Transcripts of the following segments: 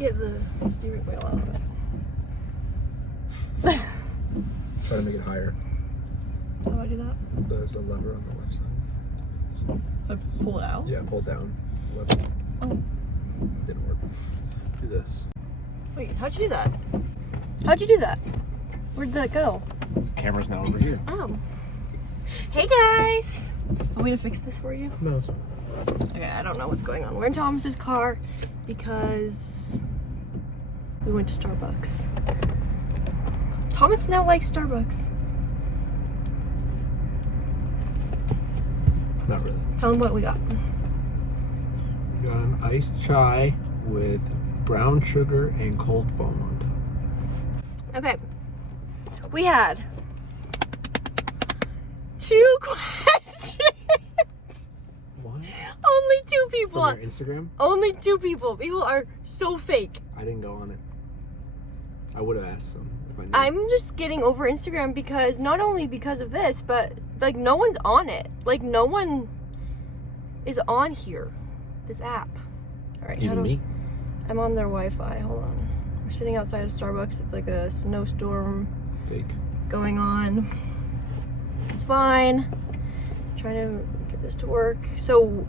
get the steering wheel out of it. Try to make it higher. How do I do that? There's a lever on the left side. I pull it out? Yeah, pull down. Lever. Oh. Didn't work. Do this. Wait, how'd you do that? How'd you do that? Where'd that go? Camera's now over here. Oh. Hey guys! Want me to fix this for you? No, it's fine. Okay, I don't know what's going on. We're in Thomas's car because we went to Starbucks. Thomas now likes Starbucks. Not really. Tell him what we got. We got an iced chai with brown sugar and cold foam on top. Okay. We had 2 questions. What? Only 2 people. From your Instagram? Only 2 people. People are so fake. I didn't go on it. I would have asked them if I knew. I'm just getting over Instagram because not only because of this, but like no one's on it. Like no one is on here. This app. All right. Even me? I'm on their Wi-Fi. Hold on. We're sitting outside of Starbucks. It's like a snowstorm Fake. going on. It's fine. Trying to get this to work. So,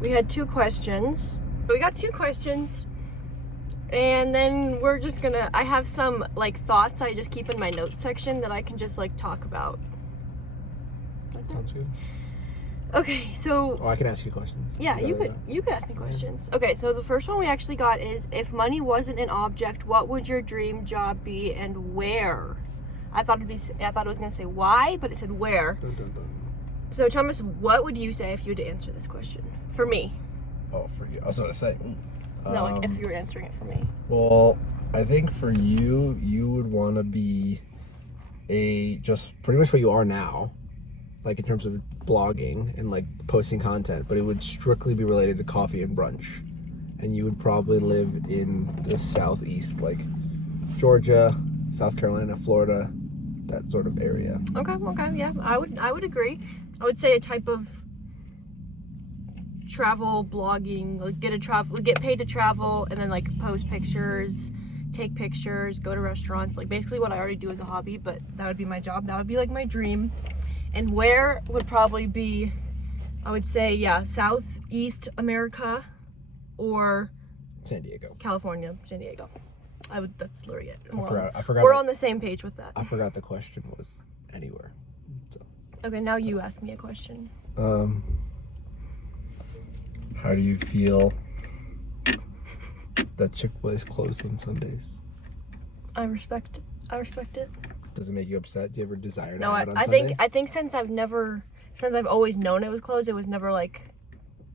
we had 2 questions. We got 2 questions. And then we're just gonna, I have some like thoughts I just keep in my notes section that I can just like talk about. Sounds good. Okay, so Oh, I can ask you questions. yeah, you could ask me questions. Okay, so the first one we actually got is, if money wasn't an object, what would your dream job be and where? I thought it was gonna say why, but it said where. Dun, dun, dun. So Thomas, what would you say if you had to answer this question for me? Oh, for you. I was going to say. No, like if you were answering it for me. Well, I think for you, you would want to be just pretty much what you are now, like in terms of blogging and like posting content, but it would strictly be related to coffee and brunch. And you would probably live in the southeast, like Georgia, South Carolina, Florida, that sort of area. Okay, yeah, I would agree. I would say a type of travel blogging, like get paid to travel, and then like post pictures, take pictures, go to restaurants, like basically what I already do as a hobby, but that would be my job. That would be like my dream. And where would probably be, I would say, yeah, Southeast America or San Diego. California, San Diego. That's literally it. I forgot. We're on the same page with that. I forgot the question was anywhere. So. Okay, now you ask me a question. How do you feel that Chickpla is closed on Sundays? I respect it. Does it make you upset? Do you ever desire to No, have it on I Sunday? think since I've always known it was closed, it was never like,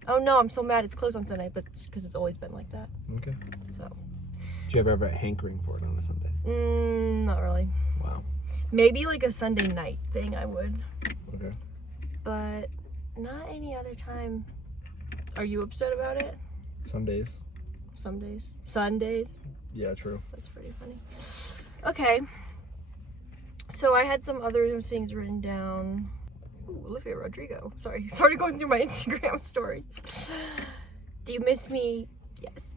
oh no, I'm so mad it's closed on Sunday, but because it's always been like that. Okay. So. Do you ever have a hankering for it on a Sunday? Not really. Wow. Maybe like a Sunday night thing I would. Okay. But not any other time. Are you upset about it? Some days. Some days. Sundays? Yeah, true. That's pretty funny. Okay. So I had some other things written down. Ooh, Olivia Rodrigo. Sorry. Started going through my Instagram stories. Do you miss me? Yes.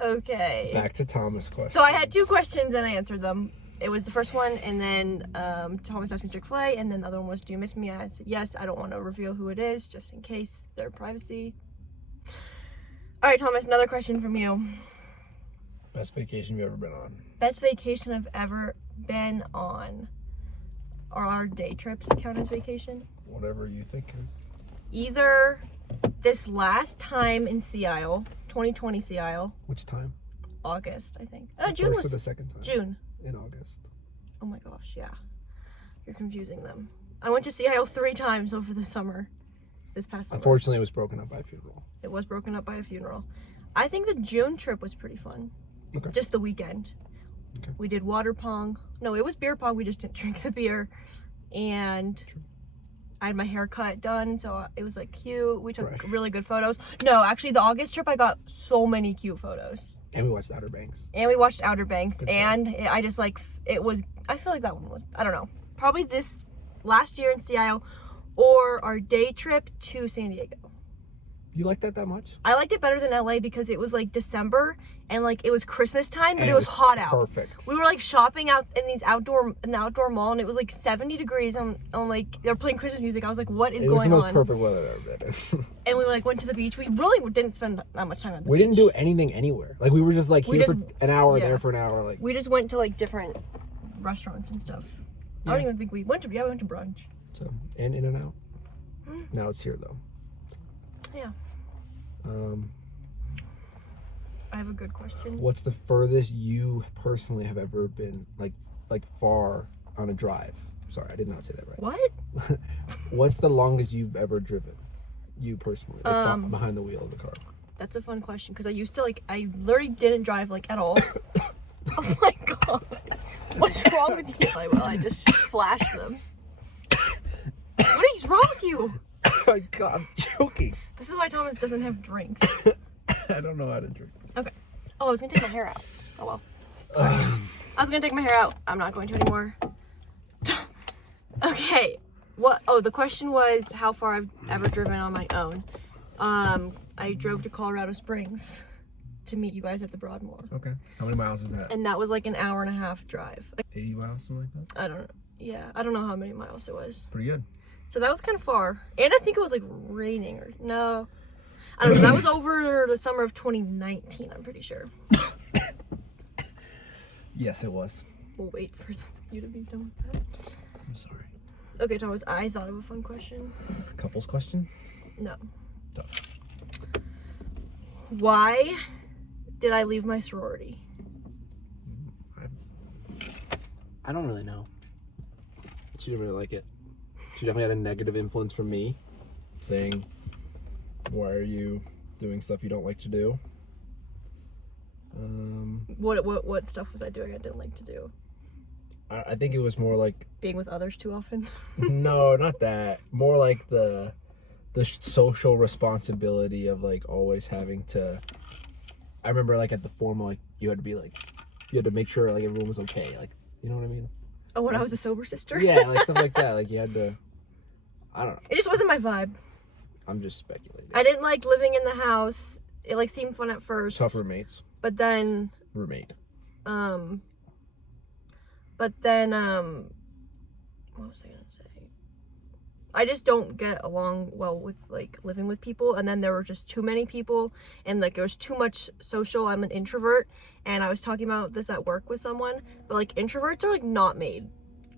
Okay. Back to Thomas' question. So I had 2 questions and I answered them. It was the first one, and then Thomas asked me Chick-fil-A, and then the other one was, do you miss me? I said yes. I don't want to reveal who it is, just in case their privacy. All right, Thomas, another question from you. Best vacation you've ever been on? Best vacation I've ever been on. Are our day trips count as vacation? Whatever you think is. Either this last time in Sea Isle, 2020 Sea Isle. Which time? August, I think. The June first was or the second time? June. In August. Oh my gosh, yeah. You're confusing them. I went to Sea Isle 3 times over the summer. This past summer. Unfortunately, it was broken up by a funeral. It was broken up by a funeral. I think the June trip was pretty fun. Okay. Just the weekend. Okay. We did water pong. No, it was beer pong. We just didn't drink the beer. And True. I had my hair cut done, so it was like cute. We took Fresh. really good photos. No, actually, the August trip, I got so many cute photos. And we watched Outer Banks. And we watched Outer Banks. Good And I just like, it was, I feel like that one was, I don't know. Probably this last year in Sea Isle or our day trip to San Diego. You like that much? I liked it better than LA because it was like December and like it was Christmas time, but And it was hot out. Perfect. We were like shopping out in the outdoor mall, and it was like 70 degrees. On like they were playing Christmas music. I was like, what is going on? It was the most perfect weather I've ever been in. And we like went to the beach. We really didn't spend that much time at the beach. We didn't do anything anywhere. Like we were just like here for an hour, there for an hour. Like we just went to like different restaurants and stuff. I don't even think we went to. Yeah, we went to brunch. So in and out. Now it's here though. Yeah. I have a good question. What's the furthest you personally have ever been, like far on a drive? Sorry, I did not say that right. What? What's the longest you've ever driven? You personally, like behind the wheel of the car. That's a fun question because I used to I literally didn't drive like at all. Oh my god. What's wrong with you? I just flashed them. What is wrong with you? Oh my god, I'm joking. This is why Thomas doesn't have drinks. I don't know how to drink. Okay. Oh, I was gonna take my hair out. Oh well. I was gonna take my hair out. I'm not going to anymore. Okay. What? Oh, the question was how far I've ever driven on my own. I drove to Colorado Springs to meet you guys at the Broadmoor. Okay. How many miles is that? And that was like an hour and a half drive. 80 miles, something like that? I don't know. Yeah, I don't know how many miles it was. Pretty good. So that was kind of far. And I think it was like raining or no. I don't know. That was over the summer of 2019, I'm pretty sure. Yes, it was. We'll wait for you to be done with that. I'm sorry. Okay, Thomas, I thought of a fun question. Couples question? No. Tough. Why did I leave my sorority? I don't really know. She didn't really like it. She definitely had a negative influence from me, saying, "Why are you doing stuff you don't like to do?" What stuff was I doing I didn't like to do? I think it was more like Being with others too often? no, not that. More like the social responsibility of like always having to. I remember like at the formal, like you had to make sure like everyone was okay, like you know what I mean. Oh, when I was a sober sister? Yeah, like stuff like that. Like you had to. I don't know. It just wasn't my vibe. I'm just speculating. I didn't like living in the house. It like seemed fun at first. Tough roommates. But then Roommate. what was I gonna say? I just don't get along well with like living with people, and then there were just too many people, and like there was too much social. I'm an introvert, and I was talking about this at work with someone, but like introverts are like not made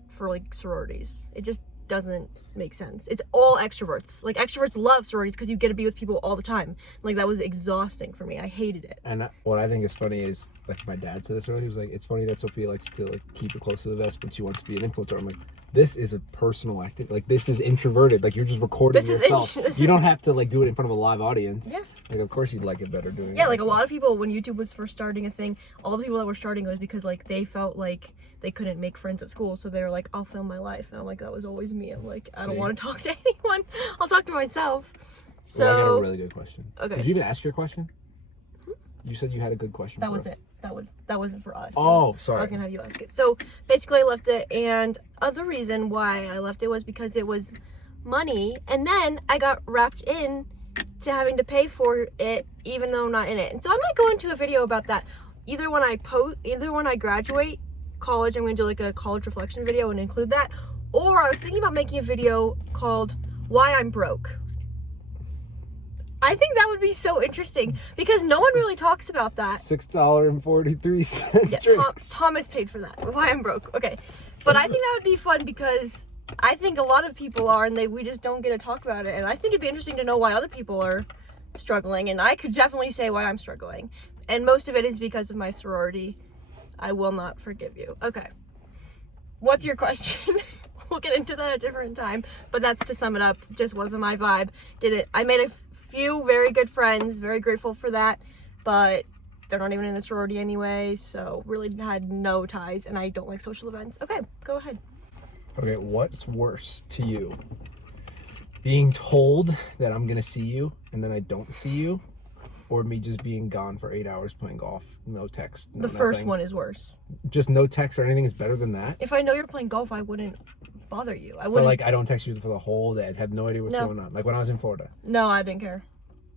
for like sororities. It just doesn't make sense. It's all extroverts. Like extroverts love sororities because you get to be with people all the time. Like that was exhausting for me. I hated it. And what I think is funny is like my dad said this earlier. He was like, "It's funny that Sophia likes to like keep it close to the vest, but she wants to be an influencer." I'm like, this is a personal activity. Like this is introverted. Like you're just recording yourself. You don't have to like do it in front of a live audience. Yeah. Like of course you'd like it better doing it. Yeah, like a lot of people when YouTube was first starting a thing, all the people that were starting it was because like they felt like they couldn't make friends at school, so they were like, I'll film my life. And I'm like, that was always me. I'm like, I don't want to talk to anyone. I'll talk to myself. So well, I got a really good question. Okay. Did you even ask your question? You said you had a good question. That was it. That wasn't for us. Oh, sorry. I was gonna have you ask it. So basically I left it, and other reason why I left it was because it was money, and then I got wrapped in to having to pay for it even though I'm not in it. And so I might go into a video about that. Either when I graduate college, I'm gonna do like a college reflection video and include that. Or I was thinking about making a video called Why I'm Broke. I think that would be so interesting because no one really talks about that. $6.43. Yeah, Thomas paid for that. Why I'm broke. Okay. But I think that would be fun because I think a lot of people are, and we just don't get to talk about it. And I think it'd be interesting to know why other people are struggling. And I could definitely say why I'm struggling. And most of it is because of my sorority. I will not forgive you. Okay. What's your question? We'll get into that at a different time. But that's to sum it up. Just wasn't my vibe. I made a few very good friends. Very grateful for that. But they're not even in the sorority anyway. So really had no ties. And I don't like social events. Okay. Go ahead. Okay. What's worse to you? Being told that I'm going to see you and then I don't see you? Or me just being gone for 8 hours playing golf, no text, no The first nothing. one is worse. Just no text or anything is better than that? If I know you're playing golf, I wouldn't bother you. I But wouldn't. like I don't text you for the whole day. I have no idea what's going on. Like when I was in Florida. No, I didn't care.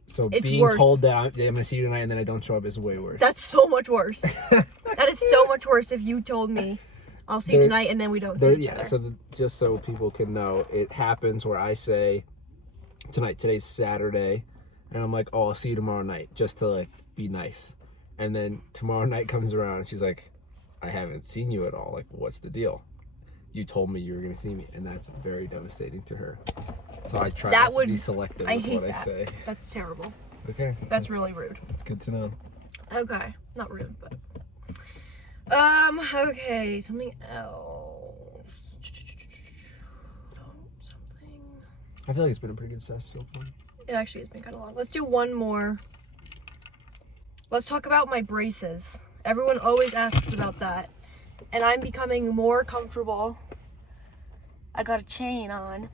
So It's being worse. told that I'm gonna see you tonight and then I don't show up is way worse. That's so much worse. That is so much worse if you told me I'll see you tonight and then we don't see each other. So just so people can know, it happens where I say today's Saturday, and I'm like, oh, I'll see you tomorrow night, just to like be nice. And then tomorrow night comes around and she's like, I haven't seen you at all. Like, what's the deal? You told me you were gonna see me, and that's very devastating to her. So I try to be selective with what I say. That's terrible. Okay. That's really rude. It's good to know. Okay. Not rude, but okay, something else. Something. I feel like it's been a pretty good session so far. It actually has been kind of long. Let's do one more. Let's talk about my braces. Everyone always asks about that. And I'm becoming more comfortable. I got a chain on.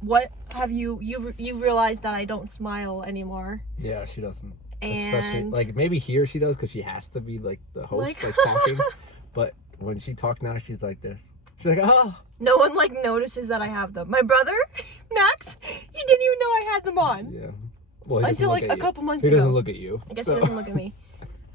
What have you realized that I don't smile anymore? Yeah, she doesn't. And especially like maybe here she does because she has to be like the host, like talking. But when she talks now, she's like this. She's like, oh. No one like notices that I have them. My brother, Max, he didn't even know I had them on. Yeah. Well, until like a couple months ago. He doesn't look at you. I guess he doesn't look at me.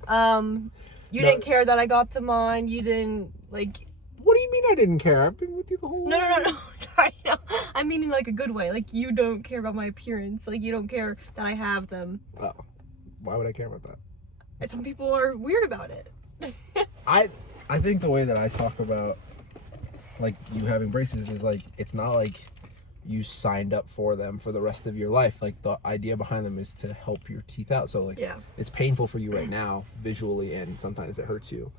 You didn't care that I got them on. You didn't like. What do you mean I didn't care? I've been with you the whole way. No. Sorry, no. I mean in like a good way. Like you don't care about my appearance. Like you don't care that I have them. Oh, why would I care about that? And some people are weird about it. I think the way that I talk about like you having braces is like it's not like you signed up for them for the rest of your life. Like the idea behind them is to help your teeth out. So like it's painful for you right now visually, and sometimes it hurts you.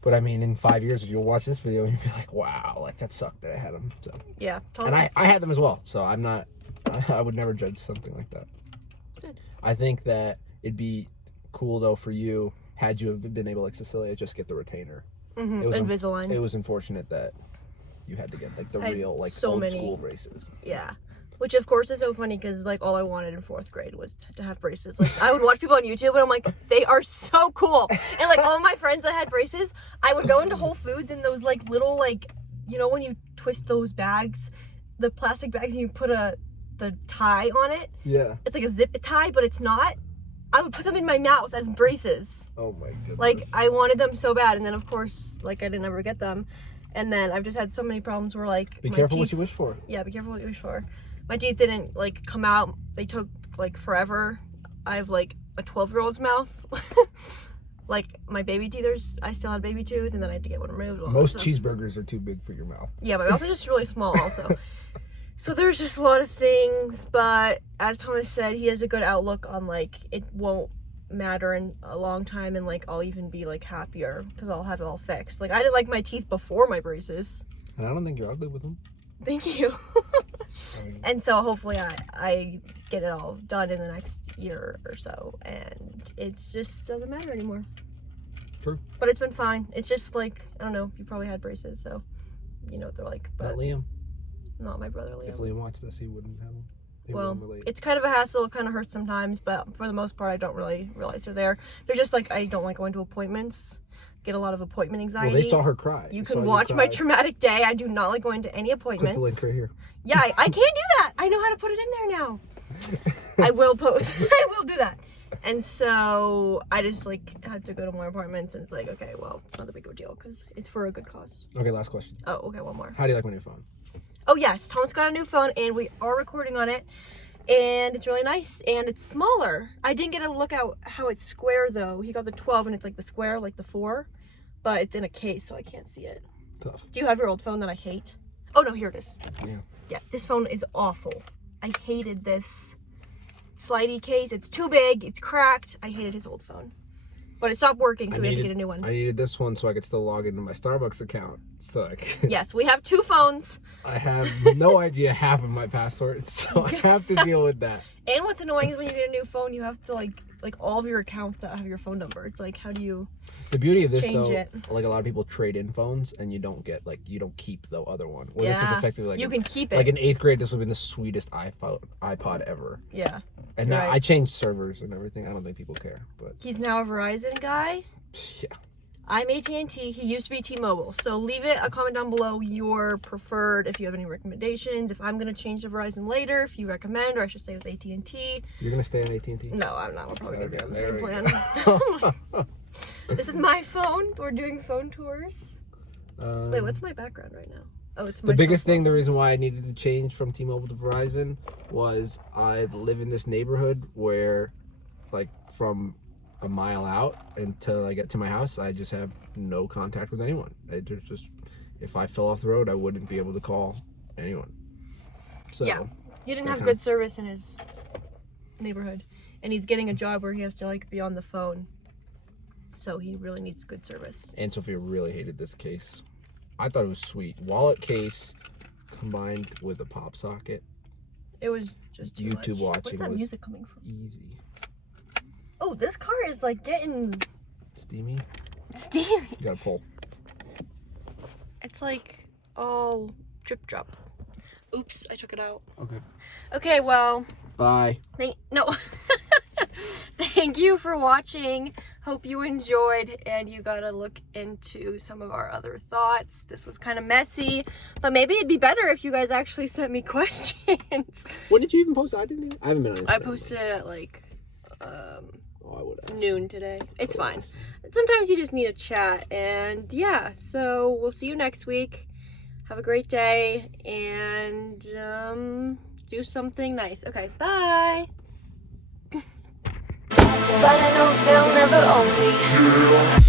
But I mean, in 5 years, you'll watch this video and you'll be like, wow, like that sucked that I had them. So yeah, totally. And I had them as well. So I'm not, I would never judge something like that. Good. I think that it'd be cool though for you, had you have been able, like Cecilia, just get the retainer. Mm-hmm. It was Invisalign. It was unfortunate that you had to get like the real, like old school braces. Yeah. Which of course is so funny because like all I wanted in 4th grade was to have braces. Like I would watch people on YouTube and I'm like, they are so cool. And like all my friends that had braces, I would go into Whole Foods and those like little like, you know when you twist those bags, the plastic bags, and you put the tie on it. Yeah. It's like a zip tie, but it's not. I would put them in my mouth as braces. Oh my goodness. Like I wanted them so bad, and then of course like I didn't ever get them. And then I've just had so many problems where like be careful what you wish for. Yeah, be careful what you wish for. My teeth didn't like come out. They took like forever. I have like a 12-year-old's mouth. Like my baby teeth, I still had baby tooth, and then I had to get one removed. Most cheeseburgers are too big for your mouth. Yeah, my mouth is just really small also. So there's just a lot of things, but as Thomas said, he has a good outlook on like it won't matter in a long time, and like I'll even be like happier because I'll have it all fixed. Like I didn't like my teeth before my braces. And I don't think you're ugly with them. Thank you. And so hopefully I get it all done in the next year or so, and it just doesn't matter anymore. True. But it's been fine. It's just like, I don't know, you probably had braces, so you know what they're like. But not Liam. Not my brother Liam. If Liam watched this, he wouldn't have them. Well, it's kind of a hassle. It kind of hurts sometimes, but for the most part, I don't really realize they're there. They're just like, I don't like going to appointments. Get a lot of appointment anxiety. Well, they saw her cry. You can watch my traumatic day. I do not like going to any appointments. Click the link right here. Yeah, I can't do that. I know how to put it in there now. I will post. I will do that. And so I just like had to go to more appointments, and it's like, okay, well, it's not a big of a deal because it's for a good cause. Okay, last question. Oh, okay, one more. How do you like my new phone? Oh yes, Tom's got a new phone, and we are recording on it, and it's really nice, and it's smaller. I didn't get a look at how it's square though. He got the 12, and it's like the square, like the 4, but it's in a case, so I can't see it. Tough. Do you have your old phone that I hate? Oh no, here it is. Yeah. Yeah, this phone is awful. I hated this slidey case. It's too big. It's cracked. I hated his old phone. But it stopped working, so we had to get a new one. I needed this one so I could still log into my Starbucks account. So I could. Yes, we have 2 phones. I have no idea half of my passwords, so I have to deal with that. And what's annoying is when you get a new phone, you have to like all of your accounts that have your phone number. It's like, how do you The beauty of this change though, it? like a lot of people trade in phones and you don't get you don't keep the other one. Well, this is Yeah. effectively like You can keep it. Like in 8th grade, this would have been the sweetest iPod ever. Yeah. And now Right. I changed servers and everything. I don't think people care, but He's now a Verizon guy. yeah. I'm AT&T. He used to be T-Mobile. So leave a comment down below your preferred, if you have any recommendations. If I'm gonna change to Verizon later, if you recommend, or I should stay with AT&T. You're gonna stay on AT&T? No, I'm not. We're probably gonna be on the There same we plan. This is my phone. We're doing phone tours. Wait, what's my background right now? Oh, it's my the biggest thing. The reason why I needed to change from T-Mobile to Verizon was I live in this neighborhood where, like, from a mile out until I get to my house, I just have no contact with anyone. There's just, if I fell off the road, I wouldn't be able to call anyone. So yeah, he didn't have good service in his neighborhood, and he's getting a job where he has to like be on the phone, so he really needs good service. And Sophia really hated this case. I thought it was sweet. Wallet case combined with a pop socket. It was just too YouTube much. watching. What's that was music coming from? Easy. Oh, this car is like getting Steamy. steamy. You gotta pull. It's like all drip drop. Oops, I took it out. Okay. Okay, well. Bye. No. Thank you for watching. Hope you enjoyed, and you gotta look into some of our other thoughts. This was kind of messy, but maybe it'd be better if you guys actually sent me questions. When did you even post? I haven't been on Instagram. I posted it at like I would ask. noon today. It's fine. Sometimes you just need a chat, and yeah, so we'll see you next week. Have a great day, and do something nice. Okay, bye. But I know they'll never own me.